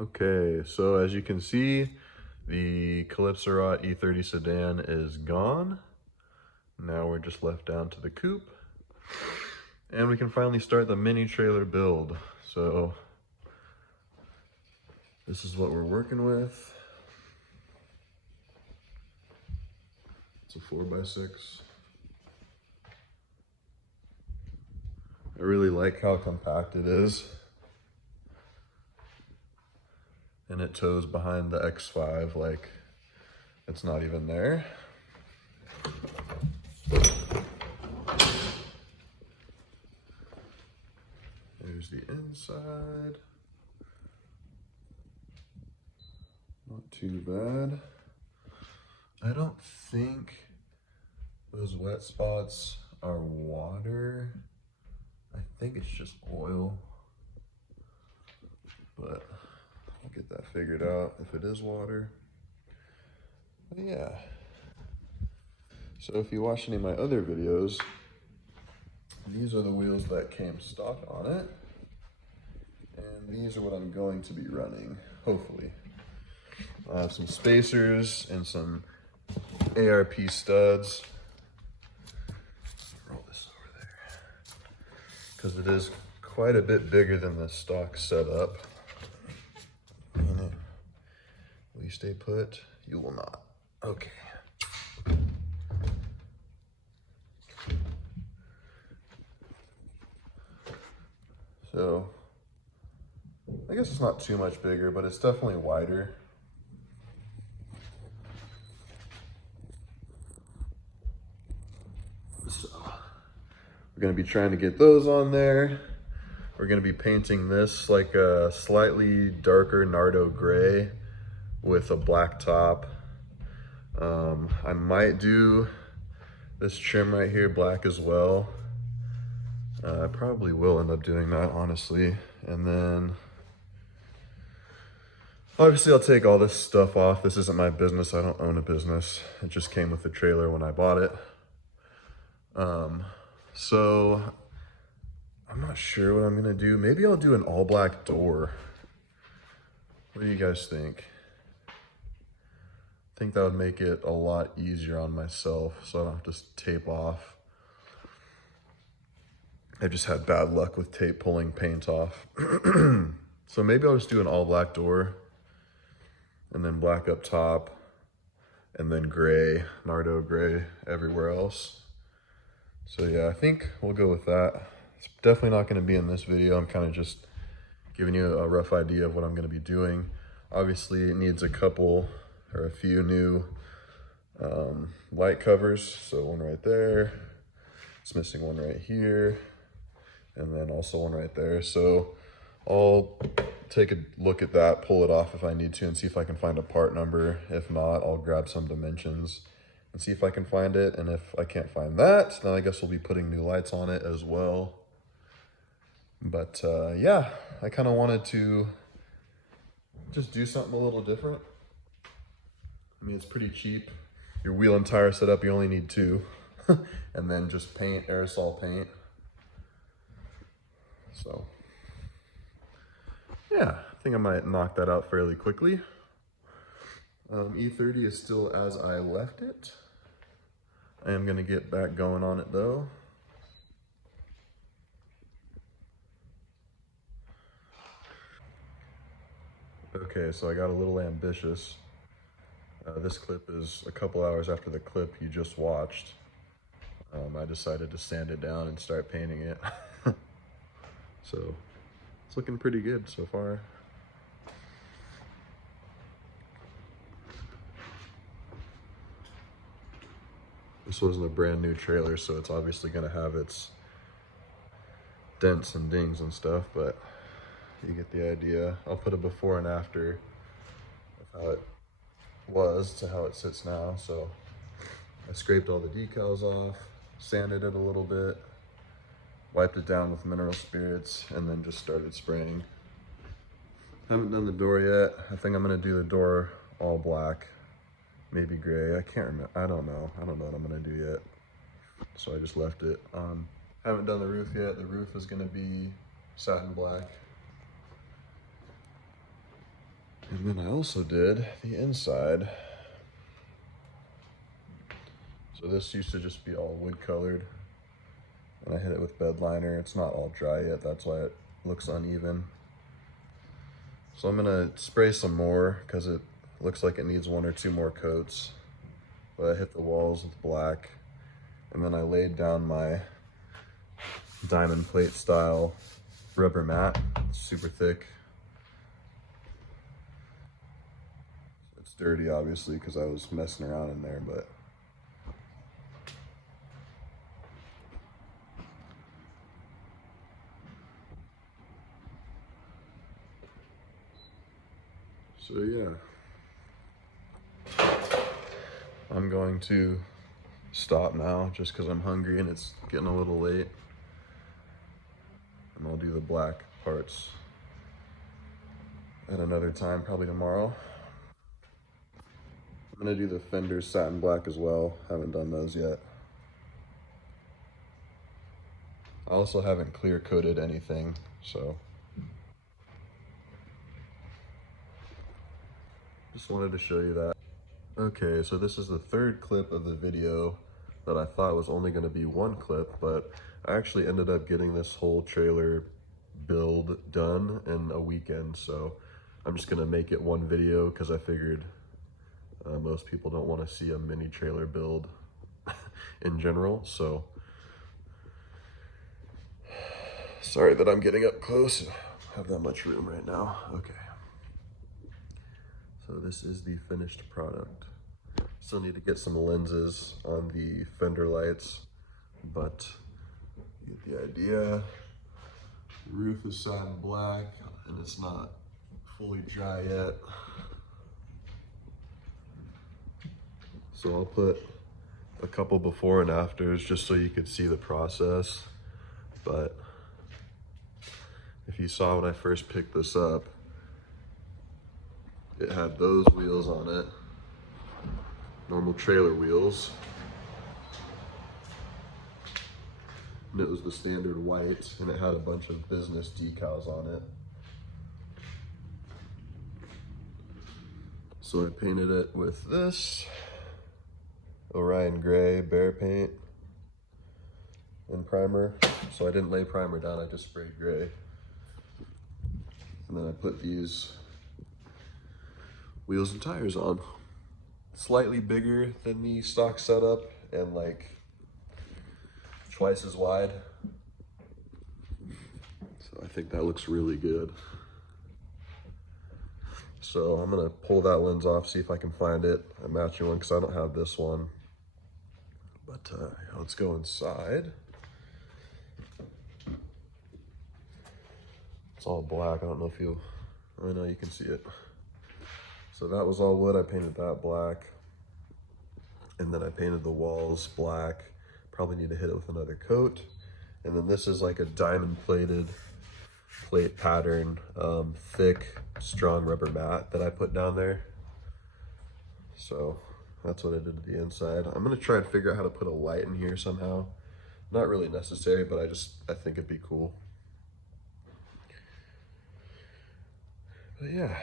Okay, so as you can see, the Calypso E30 sedan is gone. Now we're just left down to the coupe. And we can finally start the mini trailer build. So this is what we're working with. It's a 4x6. I really like how compact it is. And it tows behind the X5 like it's not even there. There's the inside. Not too bad. I don't think those wet spots are water. I think it's just oil, but I'll get that figured out if it is water. But yeah. So if you watch any of my other videos, these are the wheels that came stock on it. And these are what I'm going to be running, hopefully. I have some spacers and some ARP studs. Roll this over there. Because it is quite a bit bigger than the stock setup. Will you stay put? You will not. Okay. So, I guess it's not too much bigger, but it's definitely wider. So, we're gonna be trying to get those on there. We're gonna be painting this like a slightly darker Nardo gray with a black top. I might do this trim right here black as well. I probably will end up doing that, honestly. And then obviously I'll take all this stuff off. This isn't my business. I don't own a business. It just came with the trailer when I bought it. So I'm not sure what I'm gonna do. Maybe I'll do an all black door. What do you guys think? I think that would make it a lot easier on myself so I don't have to tape off. I've just had bad luck with tape pulling paint off. So maybe I'll just do an all black door and then black up top and then gray, Nardo gray everywhere else. So yeah, I think we'll go with that. It's definitely not gonna be in this video. I'm kind of just giving you a rough idea of what I'm gonna be doing. Obviously it needs a couple or a few new light covers. So one right there, it's missing one right here, and then also one right there. So I'll take a look at that, pull it off if I need to, and see if I can find a part number. If not, I'll grab some dimensions and see if I can find it. And if I can't find that, then I guess we'll be putting new lights on it as well. But yeah, I kind of wanted to just do something a little different. I mean, it's pretty cheap. Your wheel and tire setup, you only need 2. And then just paint, aerosol paint. So yeah, I think I might knock that out fairly quickly. E30 is still as I left it. I am gonna get back going on it though. Okay, so I got a little ambitious. This clip is a couple hours after the clip you just watched. I decided to sand it down and start painting it. So it's looking pretty good so far. This wasn't a brand new trailer, so it's obviously gonna have its dents and dings and stuff, but you get the idea. I'll put a before and after of how it was to how it sits now. So I scraped all the decals off, sanded it a little bit, wiped it down with mineral spirits, and then just started spraying. Haven't done the door yet. I think I'm gonna do the door all black, maybe gray. I can't remember. I don't know what I'm gonna do yet. So I just left it. Haven't done the roof yet. The roof is gonna be satin black. And then I also did the inside. So this used to just be all wood colored, and I hit it with bed liner. It's not all dry yet, that's why it looks uneven. So I'm gonna spray some more because it looks like it needs 1 or 2 more coats. But I hit the walls with black, and then I laid down my diamond plate style rubber mat. It's super thick. It's dirty obviously because I was messing around in there, but so yeah, I'm going to stop now just because I'm hungry and it's getting a little late. And I'll do the black parts at another time, probably tomorrow. I'm gonna do the fenders satin black as well. Haven't done those yet. I also haven't clear coated anything, so just wanted to show you that. Okay, so this is the 3rd clip of the video that I thought was only gonna be 1 clip, but I actually ended up getting this whole trailer build done in a weekend, so I'm just gonna make it 1 video because I figured most people don't want to see a mini trailer build in general, so sorry that I'm getting up close. I don't have that much room right now. Okay. So this is the finished product. Still need to get some lenses on the fender lights, but you get the idea. The roof is satin black and it's not fully dry yet. So I'll put a couple before and afters just so you could see the process. But if you saw when I first picked this up, it had those wheels on it, normal trailer wheels. And it was the standard white, and it had a bunch of business decals on it. So I painted it with this Orion Gray Bear Paint and primer. So I didn't lay primer down, I just sprayed gray. And then I put these wheels and tires on. Slightly bigger than the stock setup and like twice as wide. So I think that looks really good. So I'm gonna pull that lens off, see if I can find it, a matching one, because I don't have this one. But let's go inside. It's all black, I don't know if you, I know you can see it. So that was all wood, I painted that black. And then I painted the walls black. Probably need to hit it with another coat. And then this is like a diamond plated plate pattern, thick, strong rubber mat that I put down there. So that's what I did to the inside. I'm gonna try and figure out how to put a light in here somehow. Not really necessary, but I think it'd be cool. But yeah,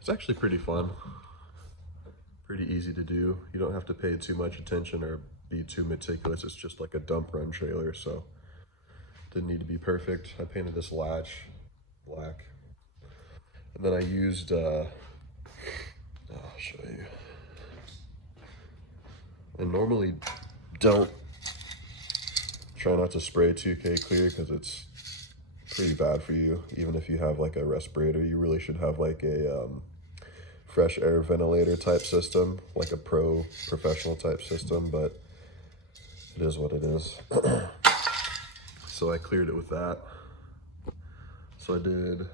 it's actually pretty fun. Pretty easy to do. You don't have to pay too much attention or be too meticulous. It's just like a dump run trailer, so didn't need to be perfect. I painted this latch black. And then I used, I'll show you. I normally don't try not to spray 2K clear because it's pretty bad for you. Even if you have like a respirator, you really should have like a fresh air ventilator type system, like a professional type system, but it is what it is. So I cleared it with that. So I did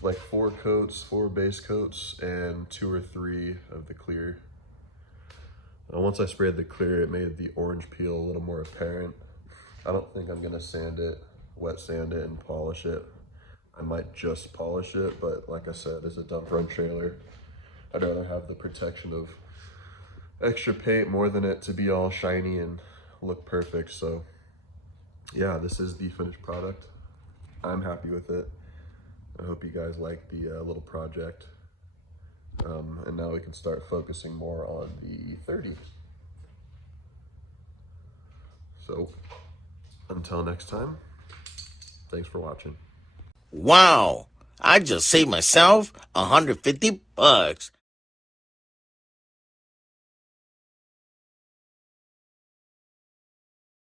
like 4 coats, 4 base coats, and 2 or 3 of the clear. Once I sprayed the clear, it made the orange peel a little more apparent. I don't think I'm gonna sand it, wet sand it, and polish it. I might just polish it, but like I said, it's a dump run trailer. I'd rather have the protection of extra paint more than it to be all shiny and look perfect. So yeah, this is the finished product. I'm happy with it. I hope you guys like the little project. And now we can start focusing more on the 30s. So, until next time, thanks for watching. Wow, I just saved myself $150.